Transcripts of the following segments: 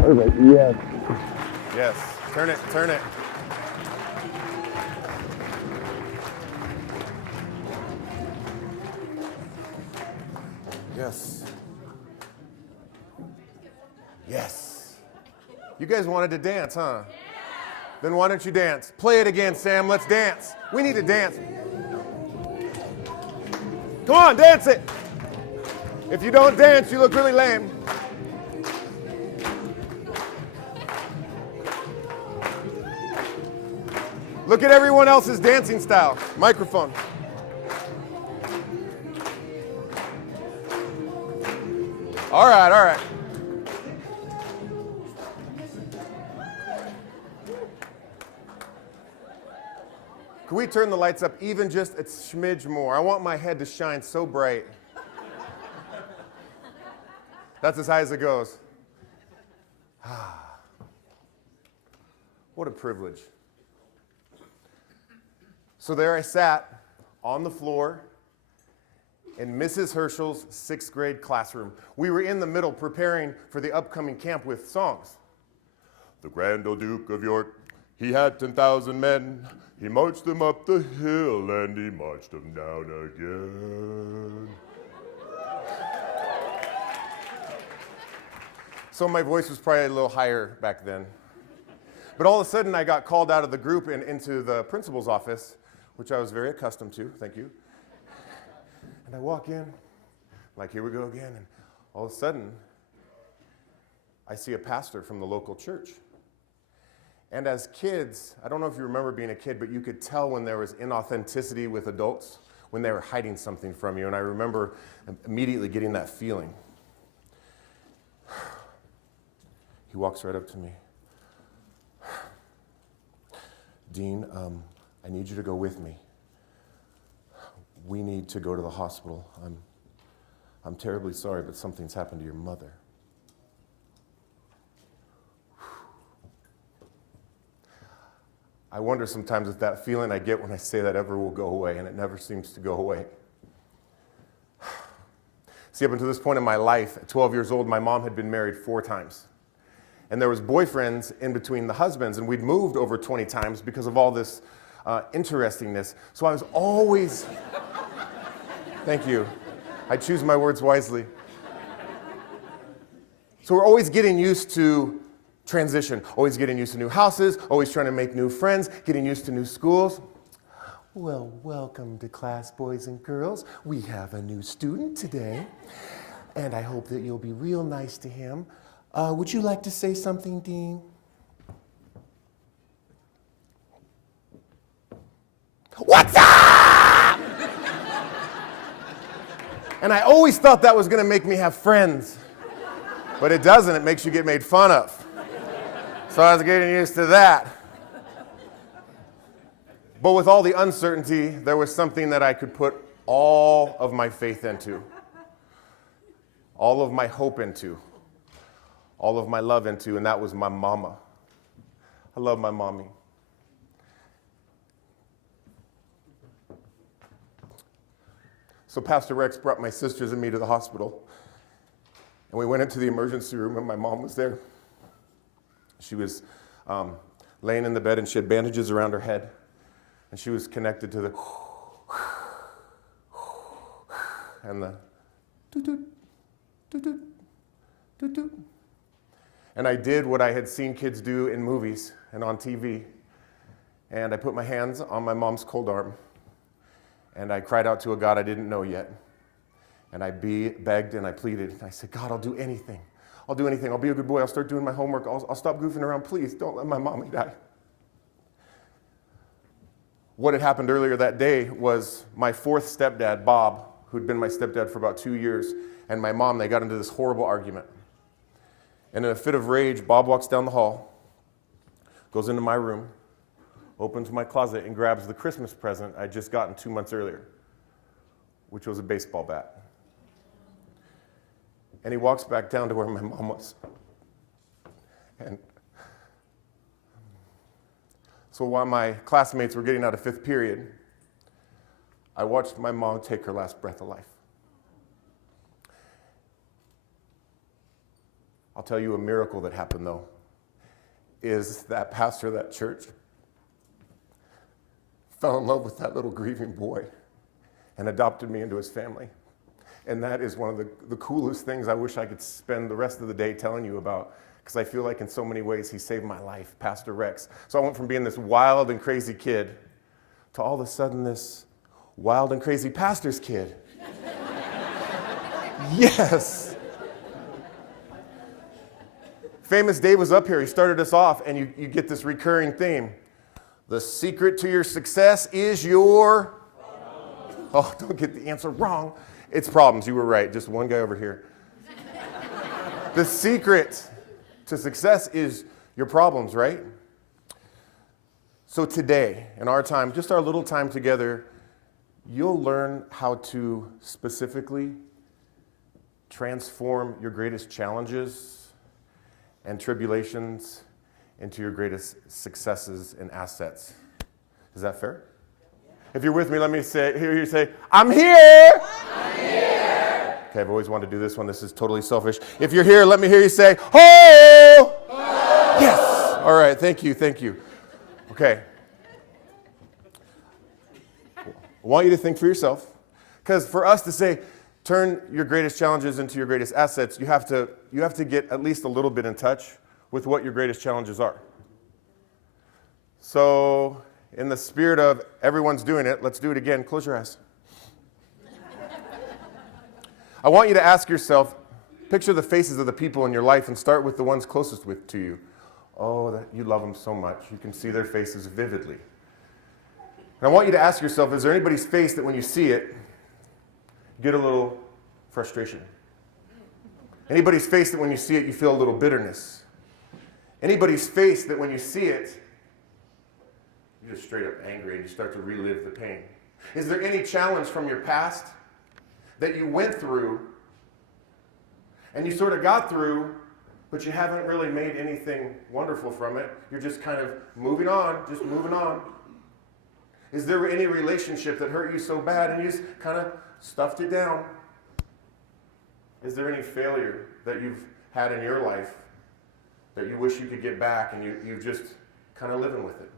Perfect. Yes. Yes. Turn it, turn it. Yes. Yes. You guys wanted to dance, huh? Yeah. Then why don't you dance? Play it again, Sam. Let's dance. We need to dance. Come on, dance it. If you don't dance, you look really lame. Look at everyone else's dancing style. Microphone. All right, all right. Can we turn the lights up even just a smidge more? I want my head to shine so bright. That's as high as it goes. What a privilege. So there I sat on the floor in Mrs. Herschel's 6th grade classroom. We were in the middle preparing for the upcoming camp with songs. The Grand Old Duke of York, he had 10,000 men. He marched them up the hill and he marched them down again. So my voice was probably a little higher back then. But all of a sudden I got called out of the group and into the principal's office, which I was very accustomed to, thank you. And I walk in, like, here we go again, and all of a sudden, I see a pastor from the local church. And as kids, I don't know if you remember being a kid, but you could tell when there was inauthenticity with adults, when they were hiding something from you, and I remember immediately getting that feeling. He walks right up to me. Dean, I need you to go with me. We need to go to the hospital. I'm terribly sorry, but something's happened to your mother. I wonder sometimes if that feeling I get when I say that ever will go away, and it never seems to go away. See, up until this point in my life, at 12 years old, my mom had been married 4 times. And there was boyfriends in between the husbands, and we'd moved over 20 times because of all this interestingness. So I was always, thank you, I choose my words wisely. So we're always getting used to transition, always getting used to new houses, always trying to make new friends, getting used to new schools. Well, welcome to class, boys and girls. We have a new student today, and I hope that you'll be real nice to him. Would you like to say something, Dean? What's up? And I always thought that was going to make me have friends. But it doesn't. It makes you get made fun of. So I was getting used to that. But with all the uncertainty, there was something that I could put all of my faith into, all of my hope into, all of my love into, and that was my mama. I love my mommy. So Pastor Rex brought my sisters and me to the hospital, and we went into the emergency room, and my mom was there. She was laying in the bed, and she had bandages around her head, and she was connected to the and the toot-toot, toot-toot, toot-toot. And I did what I had seen kids do in movies and on TV, and I put my hands on my mom's cold arm, and I cried out to a God I didn't know yet. And I begged and I pleaded. I said, God, I'll do anything. I'll do anything. I'll be a good boy. I'll start doing my homework. I'll stop goofing around. Please don't let my mommy die. What had happened earlier that day was my 4th stepdad, Bob, who'd been my stepdad for about 2 years, and my mom, they got into this horrible argument. And in a fit of rage, Bob walks down the hall, goes into my room, opens my closet, and grabs the Christmas present I'd just gotten 2 months earlier, which was a baseball bat. And he walks back down to where my mom was. And so while my classmates were getting out of 5th period, I watched my mom take her last breath of life. I'll tell you a miracle that happened, though, is that pastor of that church fell in love with that little grieving boy and adopted me into his family. And that is one of the coolest things I wish I could spend the rest of the day telling you about, because I feel like in so many ways he saved my life, Pastor Rex. So I went from being this wild and crazy kid to all of a sudden this wild and crazy pastor's kid. Yes. Famous Dave was up here. He started us off, and you get this recurring theme. The secret to your success is your... Oh, don't get the answer wrong. It's problems. You were right. Just one guy over here. The secret to success is your problems, right? So today, in our time, just our little time together, you'll learn how to specifically transform your greatest challenges and tribulations into your greatest successes and assets. Is that fair? If you're with me, let me hear you say, I'm here! I'm here! Okay, I've always wanted to do this one. This is totally selfish. If you're here, let me hear you say, ho! Ho! Yes! All right, thank you. Okay. I want you to think for yourself, because for us to say, turn your greatest challenges into your greatest assets, you have to get at least a little bit in touch with what your greatest challenges are. So, in the spirit of everyone's doing it, let's do it again. Close your eyes. I want you to ask yourself, picture the faces of the people in your life and start with the ones closest to you. Oh, you love them so much. You can see their faces vividly. And I want you to ask yourself, is there anybody's face that when you see it, you get a little frustration? Anybody's face that when you see it, you feel a little bitterness? Anybody's face that when you see it, you're just straight up angry and you start to relive the pain? Is there any challenge from your past that you went through and you sort of got through, but you haven't really made anything wonderful from it? You're just kind of moving on, just moving on. Is there any relationship that hurt you so bad and you just kind of stuffed it down? Is there any failure that you've had in your life that you wish you could get back and you're just kind of living with it?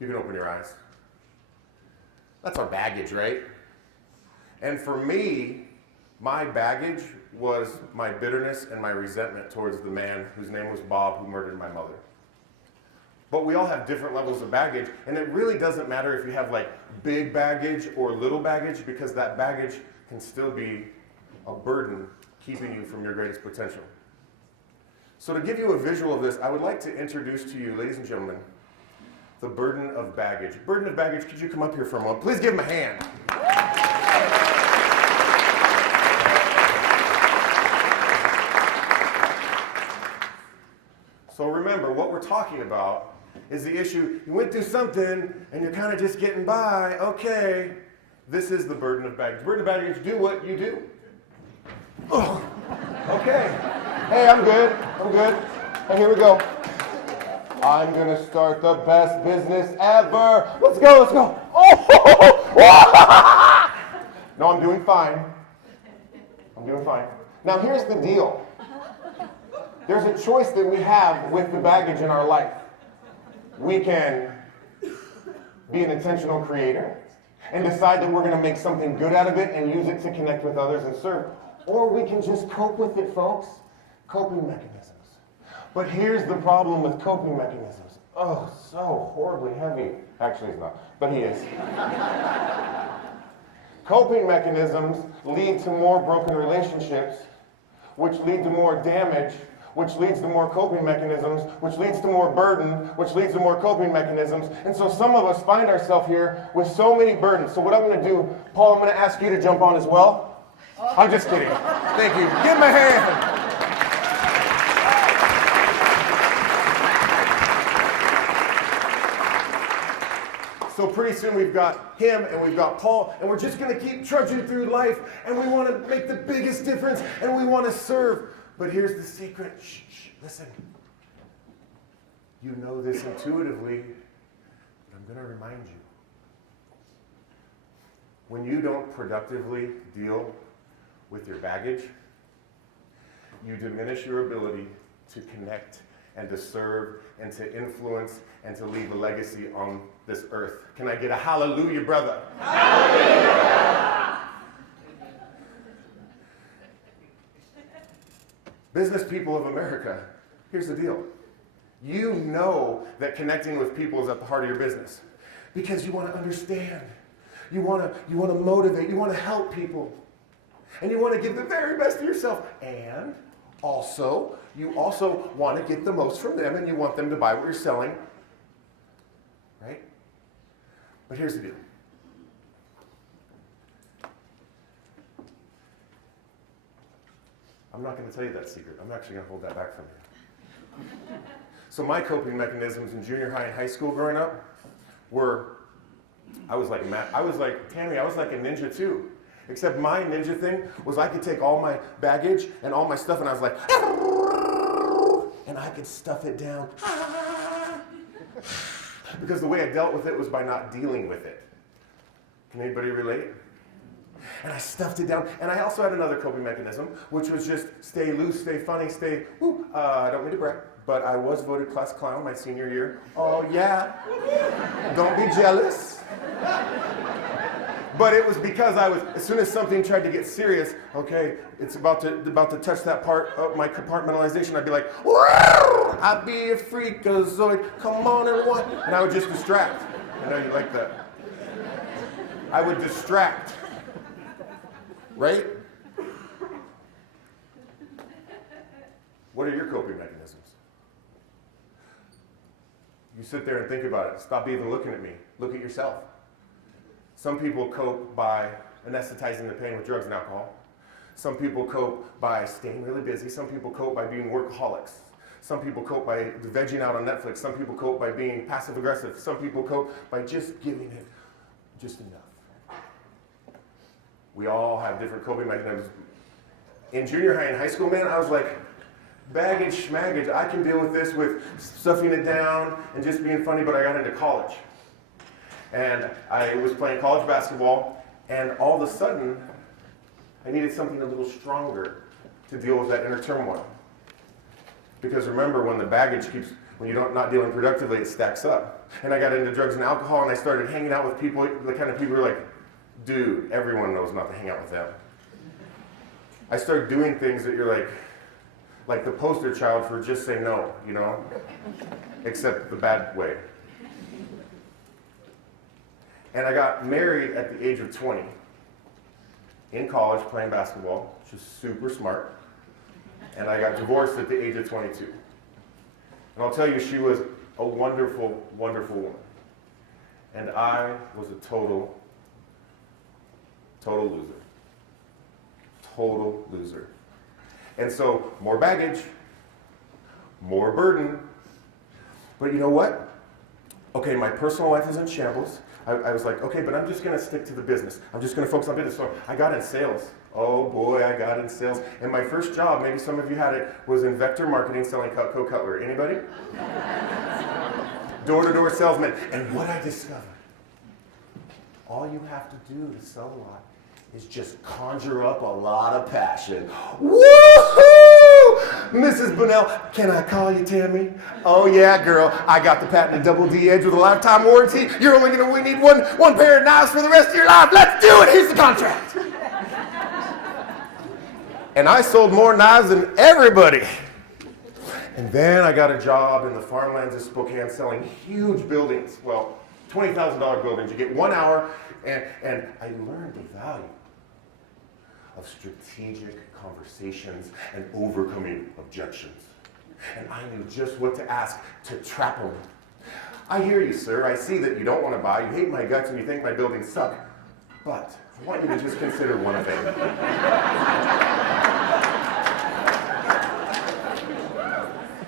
You can open your eyes. That's our baggage, right? And for me, my baggage was my bitterness and my resentment towards the man whose name was Bob, who murdered my mother. But we all have different levels of baggage, and it really doesn't matter if you have like big baggage or little baggage, because that baggage can still be a burden keeping you from your greatest potential. So to give you a visual of this, I would like to introduce to you, ladies and gentlemen, the burden of baggage. Burden of baggage, could you come up here for a moment? Please give him a hand. So remember, what we're talking about is the issue. You went through something and you're kind of just getting by. Okay, this is the burden of baggage. Burden of baggage, do what you do. Oh, okay. Hey, I'm good. Hey, here we go. I'm going to start the best business ever. Let's go. Oh! No, I'm doing fine. Now, here's the deal. There's a choice that we have with the baggage in our life. We can be an intentional creator and decide that we're going to make something good out of it and use it to connect with others and serve. Or we can just cope with it, folks. Coping mechanisms. But here's the problem with coping mechanisms. Oh, so horribly heavy. Actually, he's not, but he is. Coping mechanisms lead to more broken relationships, which lead to more damage, which leads to more coping mechanisms, which leads to more burden, which leads to more coping mechanisms. And so some of us find ourselves here with so many burdens. So what I'm going to do, Paul, I'm going to ask you to jump on as well. I'm just kidding. Thank you. Give him a hand. So pretty soon we've got him and we've got Paul, and we're just going to keep trudging through life, and we want to make the biggest difference, and we want to serve. But here's the secret. Shh, listen. You know this intuitively, but I'm going to remind you. When you don't productively deal with your baggage, you diminish your ability to connect and to serve and to influence and to leave a legacy on this earth. Can I get a hallelujah, brother? Hallelujah! Business people of America, here's the deal. You know that connecting with people is at the heart of your business because you want to understand. You want to motivate. You want to help people. And you want to give the very best of yourself. And also, you also want to get the most from them and you want them to buy what you're selling. Right? But here's the deal. I'm not going to tell you that secret. I'm actually going to hold that back from you. So my coping mechanisms in junior high and high school growing up were, I was like Tammy, I was like a ninja too. Except my ninja thing was I could take all my baggage and all my stuff and I was like, and I could stuff it down. Because the way I dealt with it was by not dealing with it. Can anybody relate? And I stuffed it down. And I also had another coping mechanism, which was just stay loose, stay funny, stay, I don't mean to brag, but I was voted class clown my senior year. Oh yeah, don't be jealous. But it was because I was, as soon as something tried to get serious, okay, it's about to touch that part of my compartmentalization, I'd be like, I'd be a freakazoid, come on everyone. And I would just distract. I know you like that. I would distract. Right? What are your coping mechanisms? You sit there and think about it. Stop even looking at me. Look at yourself. Some people cope by anesthetizing the pain with drugs and alcohol. Some people cope by staying really busy. Some people cope by being workaholics. Some people cope by vegging out on Netflix. Some people cope by being passive aggressive. Some people cope by just giving it just enough. We all have different coping mechanisms. In junior high and high school, man, I was like, baggage, schmaggage, I can deal with this with stuffing it down and just being funny, but I got into college. And I was playing college basketball, and all of a sudden, I needed something a little stronger to deal with that inner turmoil. Because remember, when the baggage keeps, when you're not dealing productively, it stacks up. And I got into drugs and alcohol, and I started hanging out with people, the kind of people who are like, dude, everyone knows not to hang out with them. I started doing things that you're like the poster child for just say no, you know? Except the bad way. And I got married at the age of 20. In college, playing basketball, which is super smart. And I got divorced at the age of 22. And I'll tell you, she was a wonderful, wonderful woman. And I was a total loser. Total loser. And so, more baggage, more burden. But you know what? Okay, my personal life is in shambles. I was like, okay, but I'm just going to stick to the business. I'm just going to focus on business. So I got in sales. Oh boy, I got in sales. And my first job, maybe some of you had it, was in vector marketing selling Cutco cutlery. Anybody? Door-to-door salesman. And what I discovered, all you have to do to sell a lot is just conjure up a lot of passion. Woohoo! Mrs. Bunnell, can I call you Tammy? Oh yeah, girl, I got the patented double D edge with a lifetime warranty. You're only gonna need one pair of knives for the rest of your life. Let's do it, here's the contract. And I sold more knives than everybody. And then I got a job in the farmlands of Spokane selling huge buildings. Well, $20,000 buildings. You get 1 hour, and I learned the value of strategic conversations and overcoming objections. And I knew just what to ask to trap them. I hear you, sir. I see that you don't want to buy. You hate my guts and you think my buildings suck. But I want you to just consider one thing.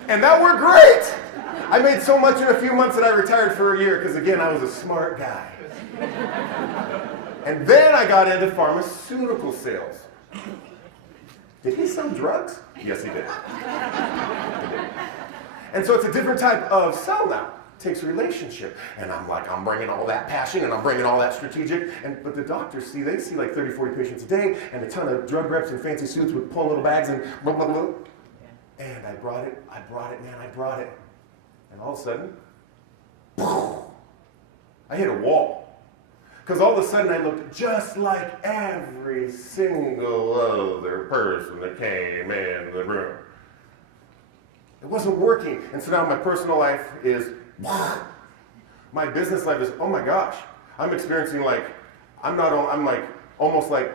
And that worked great. I made so much in a few months that I retired for a year because, again, I was a smart guy. And then I got into pharmaceutical sales. Did he sell drugs? Yes, he did. And so it's a different type of sell now. takes relationship. And I'm bringing all that passion and I'm bringing all that strategic. But the doctors they see like 30, 40 patients a day and a ton of drug reps in fancy suits with pulling little bags and blah, blah, blah. And I brought it. And all of a sudden, I hit a wall. Because all of a sudden I looked just like every single other person that came in the room. It wasn't working. And so now my personal life is, my business life is, oh my gosh. I'm experiencing I'm like almost like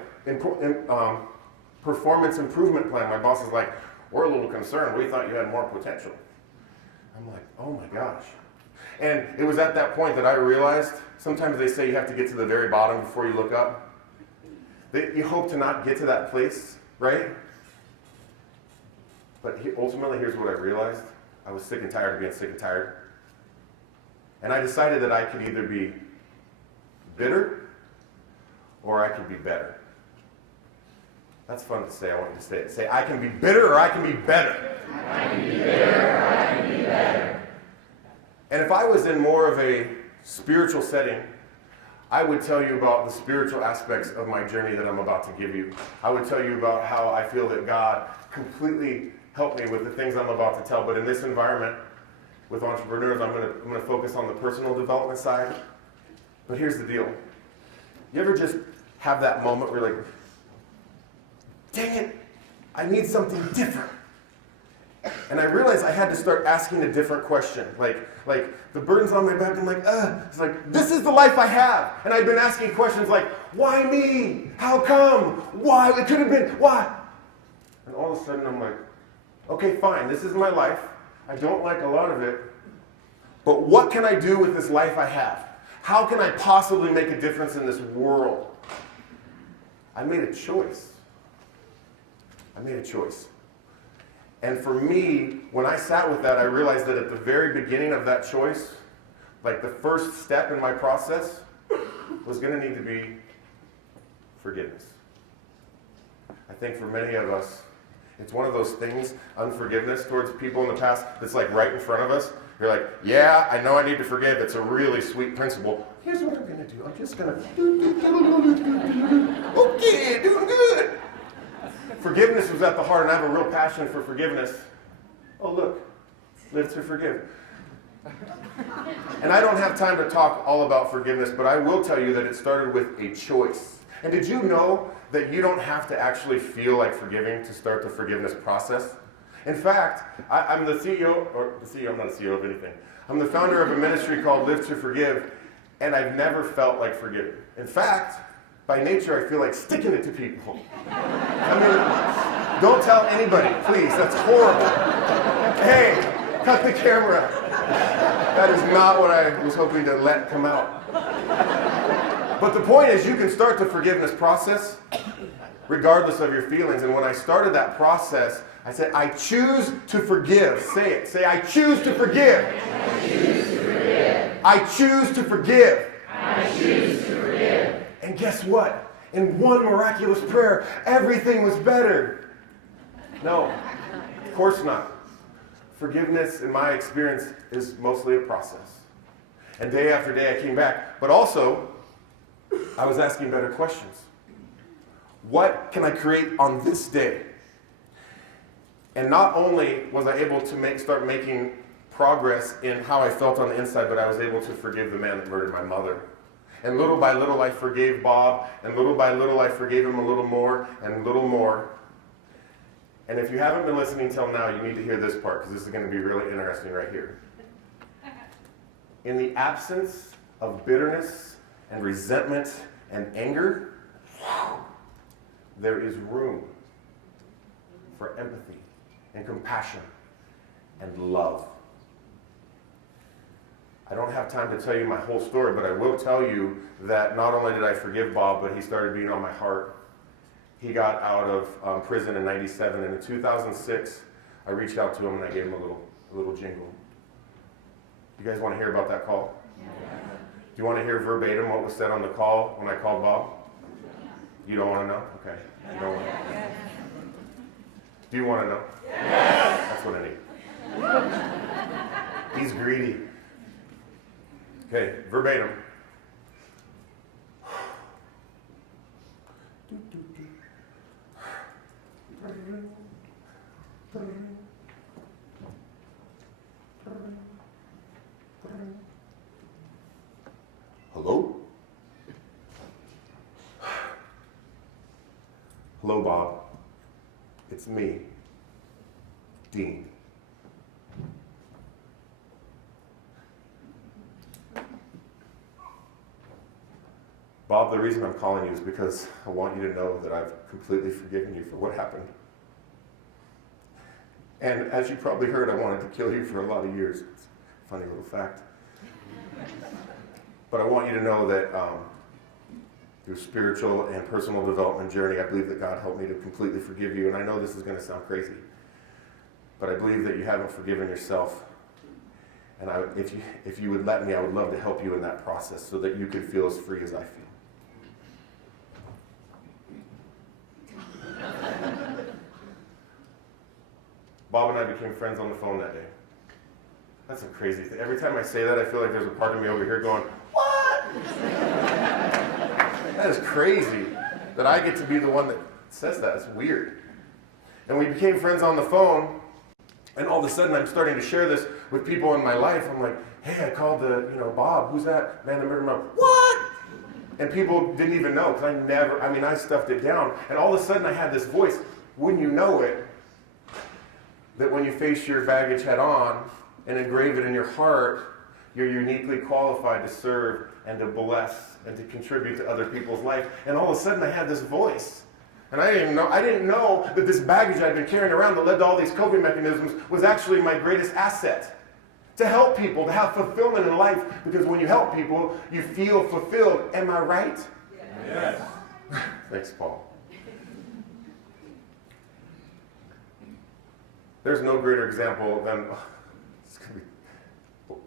performance improvement plan. My boss is like, we're a little concerned. We thought you had more potential. I'm like, oh my gosh. And it was at that point that I realized, sometimes they say you have to get to the very bottom before you look up. You hope to not get to that place, right? But ultimately, here's what I realized. I was sick and tired of being sick and tired. And I decided that I could either be bitter or I could be better. That's fun to say. I want you to say it. Say, I can be bitter or I can be better. I can be bitter or I can be better. And if I was in more of a spiritual setting, I would tell you about the spiritual aspects of my journey that I'm about to give you. I would tell you about how I feel that God completely helped me with the things I'm about to tell. But in this environment, with entrepreneurs, I'm going to focus on the personal development side. But here's the deal. You ever just have that moment where you're like, dang it, I need something different. And I realized I had to start asking a different question. Like the burden's on my back. I'm like, it's like, this is the life I have. And I've been asking questions like, why me? How come? Why? It could have been, why? And all of a sudden I'm like, okay, fine, this is my life. I don't like a lot of it. But what can I do with this life I have? How can I possibly make a difference in this world? I made a choice. And for me, when I sat with that, I realized that at the very beginning of that choice, like the first step in my process was going to need to be forgiveness. I think for many of us, it's one of those things, unforgiveness towards people in the past, that's like right in front of us. You're like, yeah, I know I need to forgive. It's a really sweet principle. Here's what I'm going to do. I'm just going to, okay, doing good. Forgiveness was at the heart, and I have a real passion for forgiveness. Oh, look, live to forgive. And I don't have time to talk all about forgiveness, but I will tell you that it started with a choice. And did you know that you don't have to actually feel like forgiving to start the forgiveness process? In fact, I'm the CEO, I'm not a CEO of anything. I'm the founder of a ministry called Live to Forgive, and I've never felt like forgiving. In fact, by nature, I feel like sticking it to people. I mean, don't tell anybody, please. That's horrible. Hey, cut the camera. That is not what I was hoping to let come out. But the point is, you can start the forgiveness process regardless of your feelings. And when I started that process, I said, I choose to forgive. Say it. Say, I choose to forgive. I choose to forgive. I choose to forgive. I choose to forgive. And guess what? In one miraculous prayer, everything was better. No, of course not. Forgiveness, in my experience, is mostly a process. And day after day I came back. But also, I was asking better questions. What can I create on this day? And not only was I able to start making progress in how I felt on the inside, but I was able to forgive the man that murdered my mother. And little by little I forgave Bob, and little by little I forgave him a little more, and a little more. And if you haven't been listening till now, you need to hear this part, because this is going to be really interesting right here. In the absence of bitterness and resentment and anger, there is room for empathy and compassion and love. I don't have time to tell you my whole story, but I will tell you that not only did I forgive Bob, but he started being on my heart. He got out of prison in '97, and in 2006, I reached out to him and I gave him a little jingle. You guys want to hear about that call? Yeah. Do you want to hear verbatim what was said on the call when I called Bob? You don't want to know? Okay. You don't want to know? Do you want to know? Yes. That's what I need. He's greedy. Okay, verbatim. Hello? Hello, Bob. It's me, Dean. Bob, the reason I'm calling you is because I want you to know that I've completely forgiven you for what happened. And as you probably heard, I wanted to kill you for a lot of years. It's a funny little fact. But I want you to know that through spiritual and personal development journey, I believe that God helped me to completely forgive you. And I know this is going to sound crazy, but I believe that you haven't forgiven yourself. And if you would let me, I would love to help you in that process so that you can feel as free as I feel. Bob and I became friends on the phone that day. That's a crazy thing. Every time I say that, I feel like there's a part of me over here going, what? That is crazy that I get to be the one that says that. It's weird. And we became friends on the phone, and all of a sudden I'm starting to share this with people in my life. I'm like, hey, I called Bob. Who's that? Man, I remember him. What? And people didn't even know, because I stuffed it down. And all of a sudden I had this voice, wouldn't you know it, that when you face your baggage head on and engrave it in your heart, you're uniquely qualified to serve and to bless and to contribute to other people's life. And all of a sudden I had this voice. And I didn't know that this baggage I'd been carrying around that led to all these coping mechanisms was actually my greatest asset. To help people, to have fulfillment in life, because when you help people, you feel fulfilled. Am I right? Yes. Thanks, Paul. There's no greater example than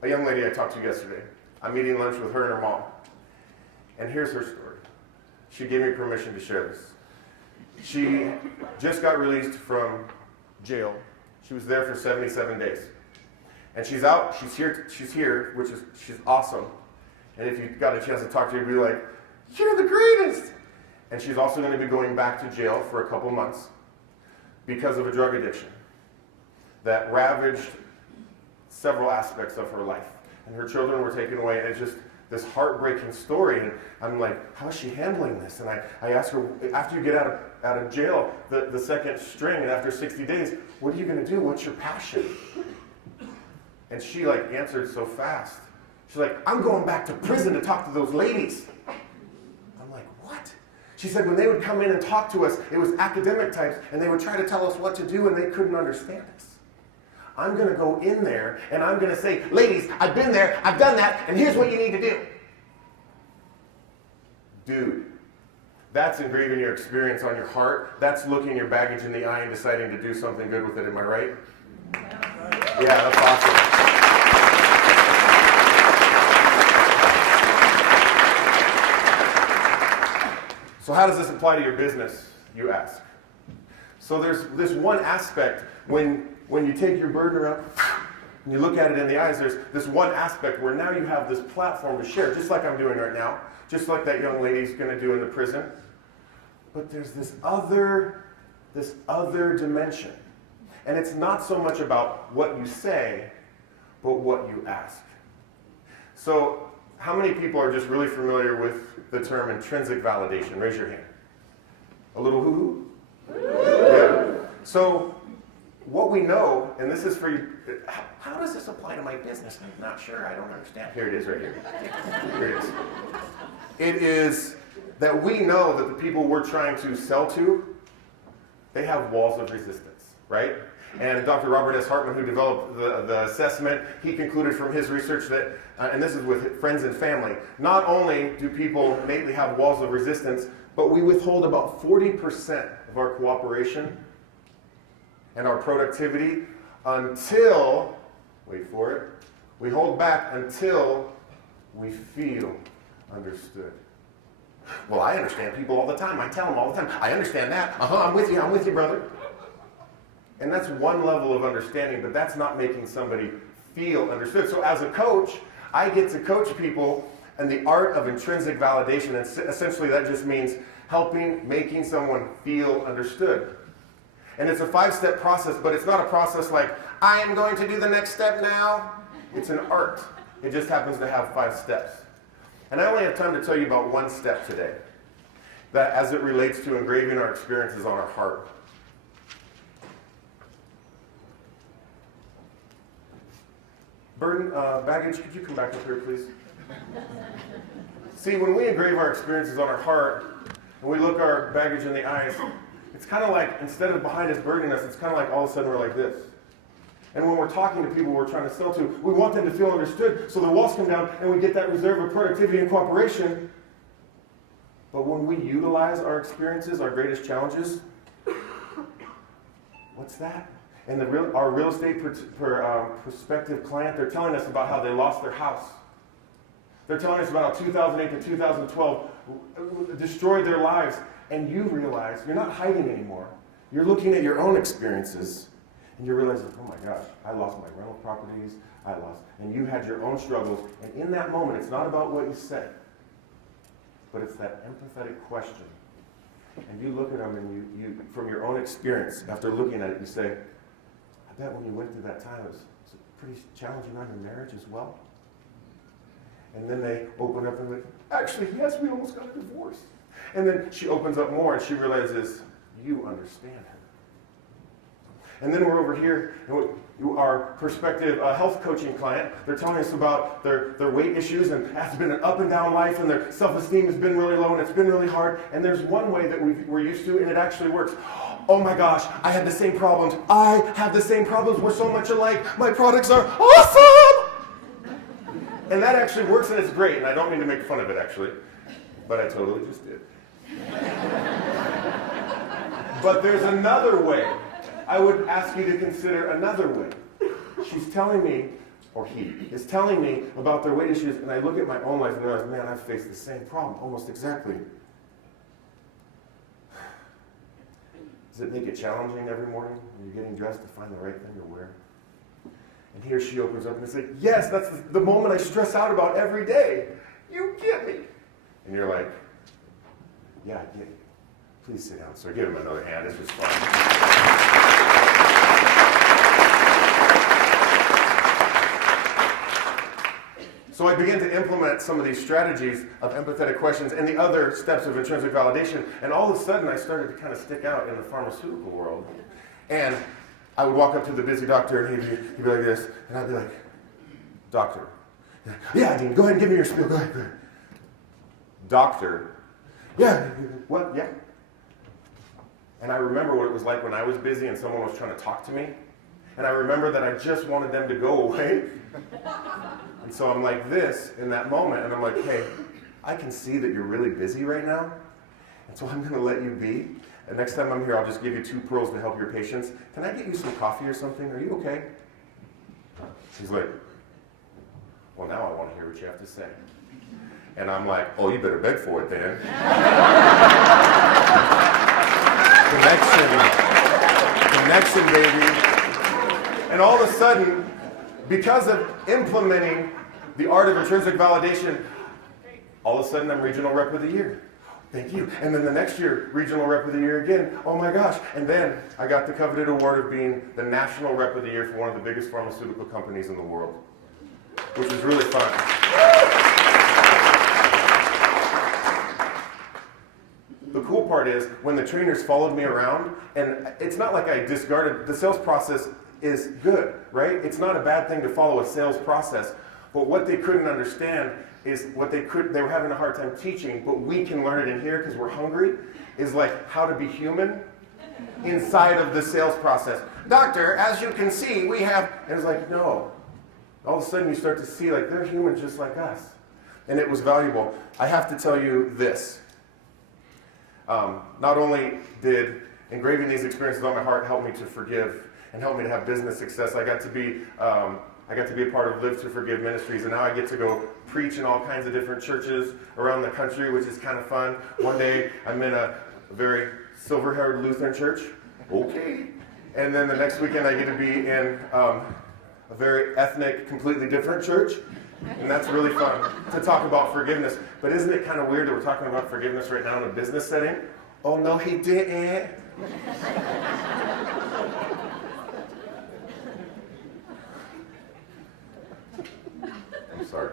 a young lady I talked to yesterday. I'm eating lunch with her and her mom. And here's her story. She gave me permission to share this. She just got released from jail. She was there for 77 days. And she's out, she's here, she's awesome. And if you got a chance to talk to her, you'd be like, you're the greatest! And she's also going to be going back to jail for a couple months because of a drug addiction that ravaged several aspects of her life. And her children were taken away, and it's just this heartbreaking story. And I'm like, how is she handling this? And I asked her, after you get out of jail, the second string, and after 60 days, what are you going to do? What's your passion? And she answered so fast. She's like, I'm going back to prison to talk to those ladies. I'm like, what? She said when they would come in and talk to us, it was academic types, and they would try to tell us what to do, and they couldn't understand us. I'm going to go in there, and I'm going to say, ladies, I've been there, I've done that, and here's what you need to do. Dude, that's engraving your experience on your heart. That's looking your baggage in the eye and deciding to do something good with it. Am I right? Yeah, that's awesome. So how does this apply to your business, you ask? So there's this one aspect when you take your burger up and you look at it in the eyes, there's this one aspect where now you have this platform to share, just like I'm doing right now, just like that young lady's going to do in the prison. But there's this other dimension. And it's not so much about what you say, but what you ask. So how many people are just really familiar with the term intrinsic validation? Raise your hand. A little hoo-hoo? Yeah. So what we know, and this is for you, how does this apply to my business? I'm not sure, I don't understand. Here it is right here. Here it is. It is that we know that the people we're trying to sell to, they have walls of resistance, right? And Dr. Robert S. Hartman, who developed the assessment, he concluded from his research that, and this is with friends and family, not only do people innately have walls of resistance, but we withhold about 40% of our cooperation and our productivity until, wait for it, we hold back until we feel understood. Well, I understand people all the time. I tell them all the time, I understand that. I'm with you, brother. And that's one level of understanding, but that's not making somebody feel understood. So as a coach, I get to coach people in the art of intrinsic validation, and essentially that just means making someone feel understood. And it's a 5-step process, but it's not a process like, I am going to do the next step now. It's an art. It just happens to have 5 steps. And I only have time to tell you about one step today, that as it relates to engraving our experiences on our heart. Burden, baggage, could you come back up here, please? See, when we engrave our experiences on our heart, and we look our baggage in the eyes, it's kind of like, instead of behind us burdening us, it's kind of like all of a sudden we're like this. And when we're talking to people we're trying to sell to, we want them to feel understood, so the walls come down and we get that reserve of productivity and cooperation. But when we utilize our experiences, our greatest challenges, what's that? And our real estate prospective client, they're telling us about how they lost their house. They're telling us about how 2008 to 2012 destroyed their lives. And you realize you're not hiding anymore. You're looking at your own experiences, and you realize, oh my gosh, I lost my rental properties, and you had your own struggles. And in that moment, it's not about what you say, but it's that empathetic question. And you look at them, and you from your own experience, after looking at it, you say, I bet when you went through that time, it was a pretty challenging on your marriage as well. And then they open up and they're like, actually, yes, we almost got a divorce. And then she opens up more and she realizes, you understand her. And then we're over here, and our prospective health coaching client, they're telling us about their weight issues, and it's been an up and down life, and their self-esteem has been really low, and it's been really hard. And there's one way that we're used to, and it actually works. Oh my gosh, I had the same problems. I have the same problems. We're so much alike. My products are awesome! And that actually works, and it's great, and I don't mean to make fun of it, actually, but I totally just did. But there's another way. I would ask you to consider another way. She's telling me, or he is telling me about their weight issues, and I look at my own life and realize, man, I've faced the same problem, almost exactly. Does it make it challenging every morning when you're getting dressed to find the right thing to wear? And here she opens up and says, yes, that's the moment I stress out about every day. You get me. And you're like, yeah, I get you. Please sit down, sir. Give him another hand. It's just fun. So I began to implement some of these strategies of empathetic questions and the other steps of intrinsic validation, and all of a sudden I started to kind of stick out in the pharmaceutical world. And I would walk up to the busy doctor, and he'd be like this, and I'd be like, doctor. Yeah, Dean, go ahead and give me your spiel. Go ahead. Doctor. Yeah. What? Yeah. And I remember what it was like when I was busy and someone was trying to talk to me. And I remember that I just wanted them to go away. And so I'm like this in that moment, and I'm like, hey, I can see that you're really busy right now, and so I'm going to let you be. And next time I'm here, I'll just give you 2 pearls to help your patients. Can I get you some coffee or something? Are you okay? He's like, well, now I want to hear what you have to say. And I'm like, oh, you better beg for it then. Connection, baby. And all of a sudden, because of implementing the art of intrinsic validation, all of a sudden I'm regional rep of the year. Thank you. And then the next year, regional rep of the year again. Oh my gosh. And then I got the coveted award of being the national rep of the year for one of the biggest pharmaceutical companies in the world, which is really fun. The cool part is when the trainers followed me around, and it's not like I discarded, the sales process is good, right? It's not a bad thing to follow a sales process, but what they couldn't understand is they were having a hard time teaching, but we can learn it in here because we're hungry, is like how to be human inside of the sales process. Doctor, as you can see, we have, and it's like, no. All of a sudden you start to see like they're human just like us. And it was valuable. I have to tell you this. Not only did engraving these experiences on my heart help me to forgive and help me to have business success, I got to be a part of Live to Forgive Ministries, and now I get to go preach in all kinds of different churches around the country, which is kind of fun. One day I'm in a very silver-haired Lutheran church. Okay. And then the next weekend I get to be in a very ethnic, completely different church. And that's really fun to talk about forgiveness. But isn't it kind of weird that we're talking about forgiveness right now in a business setting? Oh, no, he didn't. I'm sorry.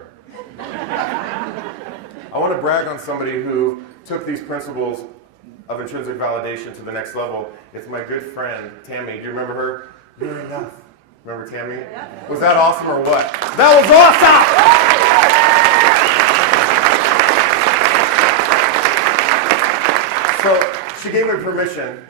I want to brag on somebody who took these principles of intrinsic validation to the next level. It's my good friend, Tammy. Do you remember her? You're enough. Remember Tammy? Yeah. Was that awesome or what? That was awesome! So she gave me permission,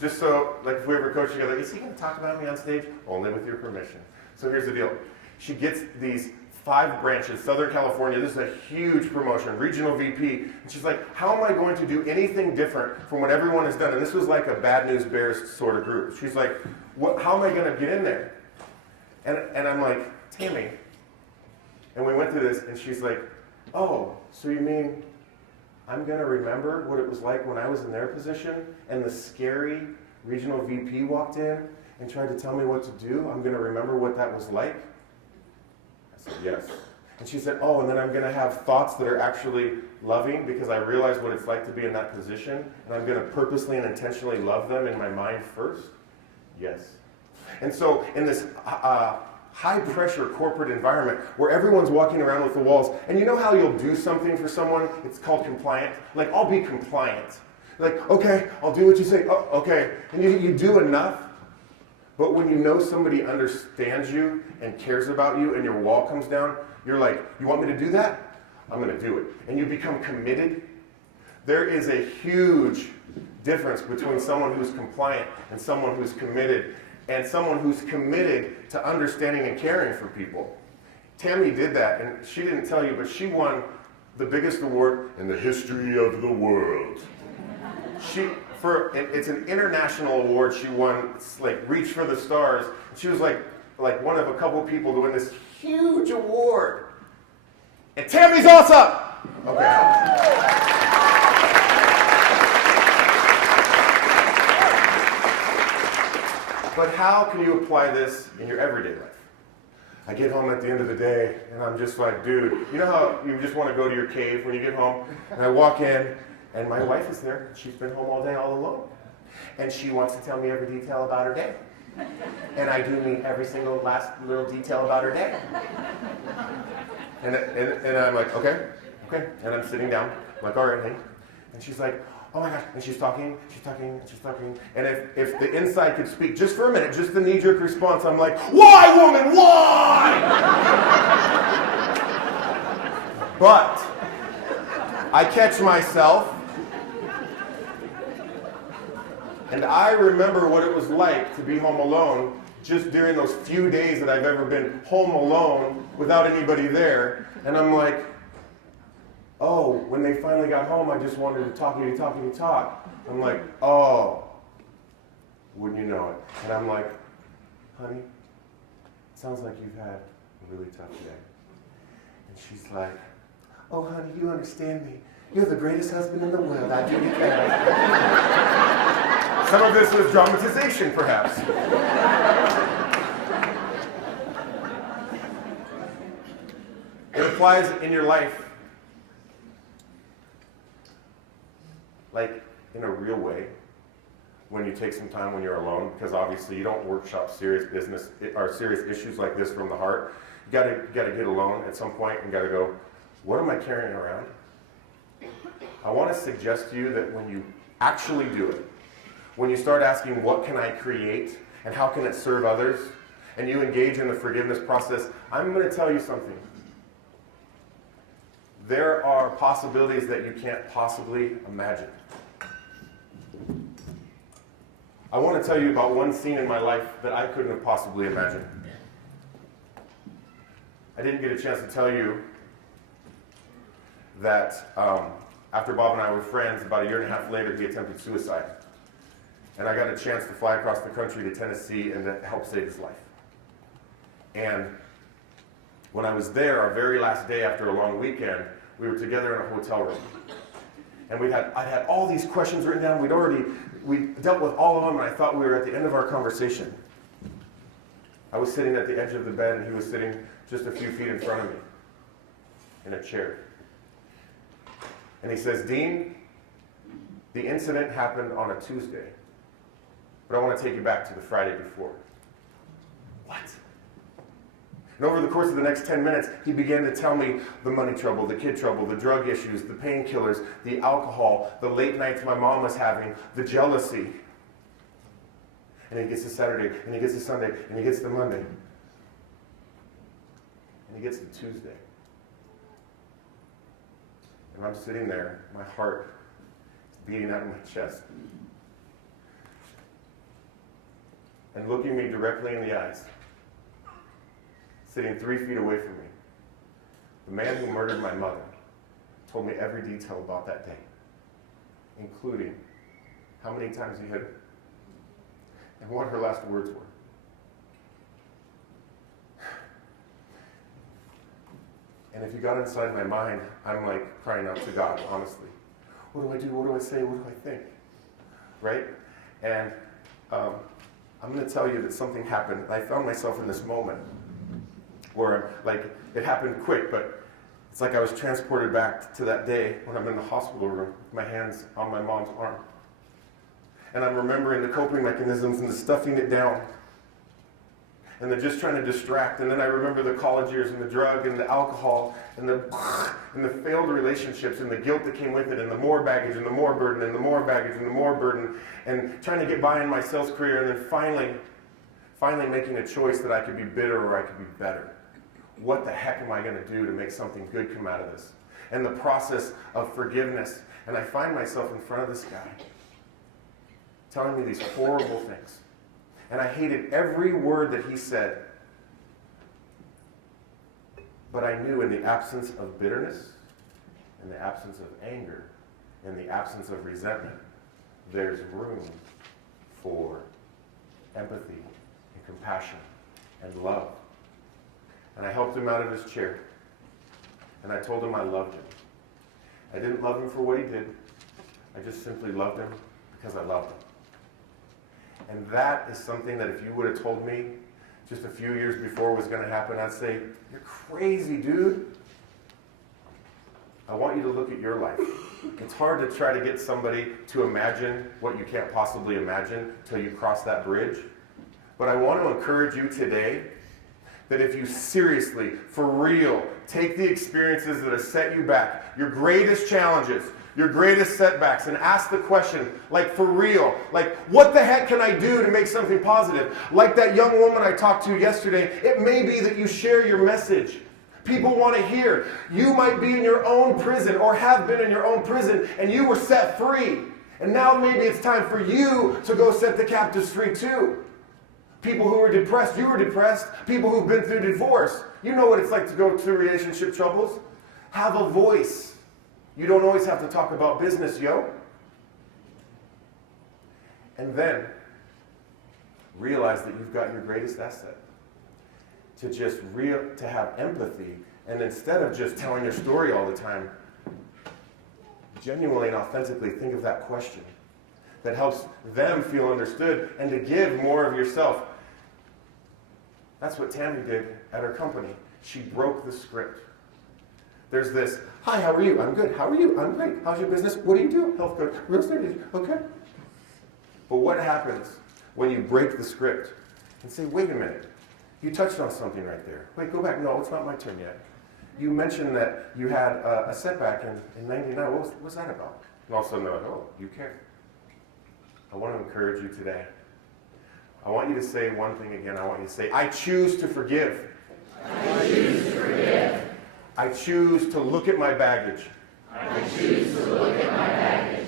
just so, like, if we ever coach together, is he going to talk about me on stage? Only with your permission. So here's the deal. She gets these 5 branches, Southern California. This is a huge promotion, regional VP. And she's like, how am I going to do anything different from what everyone has done? And this was like a Bad News Bears sort of group. She's like, how am I going to get in there? And I'm like, Tammy. And we went through this, and she's like, oh, so you mean I'm going to remember what it was like when I was in their position, and the scary regional VP walked in and tried to tell me what to do? I'm going to remember what that was like? I said, yes. And she said, oh, and then I'm going to have thoughts that are actually loving because I realize what it's like to be in that position, and I'm going to purposely and intentionally love them in my mind first? Yes. And so in this high-pressure corporate environment where everyone's walking around with the walls, and you know how you'll do something for someone? It's called compliant. Like, I'll be compliant. Like, okay, I'll do what you say. Oh, okay. And you do enough. But when you know somebody understands you and cares about you and your wall comes down, you're like, you want me to do that? I'm going to do it. And you become committed. There is a huge difference between someone who's compliant and someone who's committed, and someone who's committed to understanding and caring for people. Tammy did that, and she didn't tell you, but she won the biggest award in the history of the world. It's an international award. She won, it's like Reach for the Stars. She was like one of a couple people to win this huge award. And Tammy's awesome! Okay. But how can you apply this in your everyday life? I get home at the end of the day, and I'm just like, dude, you know how you just want to go to your cave when you get home? And I walk in, and my wife is there. She's been home all day all alone. And she wants to tell me every detail about her day. And I do mean every single last little detail about her day. And I'm like, okay. And I'm sitting down. I'm like, all right, honey. And she's like, oh my gosh. And she's talking. And if the inside could speak just for a minute, just the knee-jerk response, I'm like, why, woman, why? But I catch myself, and I remember what it was like to be home alone just during those few days that I've ever been home alone without anybody there. And I'm like, oh, when they finally got home, I just wanted to talk. I'm like, oh, wouldn't you know it? And I'm like, honey, it sounds like you've had a really tough day. And she's like, oh, honey, you understand me. You're the greatest husband in the world. I do declare. Some of this was dramatization, perhaps. It applies in your life, like in a real way, when you take some time when you're alone, because obviously you don't workshop serious business or serious issues like this from the heart. You gotta get alone at some point and gotta go, what am I carrying around? I want to suggest to you that when you actually do it, when you start asking, what can I create and how can it serve others, and you engage in the forgiveness process, I'm going to tell you something. There are possibilities that you can't possibly imagine. I want to tell you about one scene in my life that I couldn't have possibly imagined. I didn't get a chance to tell you that after Bob and I were friends, about a year and a half later, he attempted suicide. And I got a chance to fly across the country to Tennessee and to help save his life. And when I was there, our very last day after a long weekend, we were together in a hotel room. And I had all these questions written down. We dealt with all of them, and I thought we were at the end of our conversation. I was sitting at the edge of the bed, and he was sitting just a few feet in front of me in a chair. And he says, Dean, the incident happened on a Tuesday, but I want to take you back to the Friday before. What? And over the course of the next 10 minutes, he began to tell me the money trouble, the kid trouble, the drug issues, the painkillers, the alcohol, the late nights my mom was having, the jealousy. And he gets to Saturday, and he gets to Sunday, and he gets to Monday. And he gets to Tuesday. And I'm sitting there, my heart is beating out of my chest. And looking me directly in the eyes, sitting 3 feet away from me, the man who murdered my mother told me every detail about that day, including how many times he hit her and what her last words were. And if you got inside my mind, I'm like crying out to God, honestly. What do I do? What do I say? What do I think? Right? And I'm going to tell you that something happened. I found myself in this moment where, like, it happened quick, but it's like I was transported back to that day when I'm in the hospital room with my hands on my mom's arm. And I'm remembering the coping mechanisms and the stuffing it down and the just trying to distract. And then I remember the college years and the drug and the alcohol and the failed relationships and the guilt that came with it and the more baggage and the more burden and the more baggage and the more burden and trying to get by in my sales career and then finally making a choice that I could be bitter or I could be better. What the heck am I going to do to make something good come out of this? And the process of forgiveness. And I find myself in front of this guy telling me these horrible things. And I hated every word that he said. But I knew in the absence of bitterness, in the absence of anger, in the absence of resentment, there's room for empathy and compassion and love. And I helped him out of his chair. And I told him I loved him. I didn't love him for what he did. I just simply loved him because I loved him. And that is something that if you would have told me just a few years before was going to happen, I'd say, you're crazy, dude. I want you to look at your life. It's hard to try to get somebody to imagine what you can't possibly imagine till you cross that bridge. But I want to encourage you today that if you seriously, for real, take the experiences that have set you back, your greatest challenges, your greatest setbacks, and ask the question, like for real, like what the heck can I do to make something positive? Like that young woman I talked to yesterday, it may be that you share your message. People want to hear. You might be in your own prison or have been in your own prison and you were set free. And now maybe it's time for you to go set the captives free too. People who are depressed, you were depressed. People who've been through divorce, you know what it's like to go through relationship troubles. Have a voice. You don't always have to talk about business, yo. And then realize that you've got your greatest asset. To have empathy, and instead of just telling your story all the time, genuinely and authentically think of that question that helps them feel understood and to give more of yourself. That's what Tammy did at her company. She broke the script. There's this, hi, how are you? I'm good. How are you? I'm great. How's your business? What do you do? Health good. Real estate? Okay. But what happens when you break the script and say, wait a minute, you touched on something right there. Wait, go back. No, it's not my turn yet. You mentioned that you had a setback in 99. What was that about? And all of a sudden they're like, oh, you care. I want to encourage you today. I want you to say one thing again. I want you to say, I choose to forgive. I choose to forgive. I choose to look at my baggage. I choose to look at my baggage.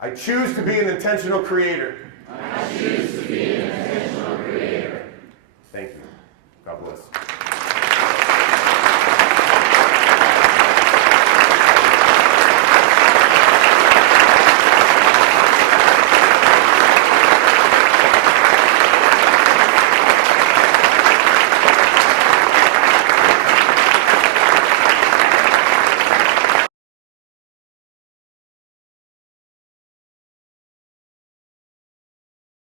I choose to be an intentional creator. I choose to be an intentional creator. Thank you. God bless.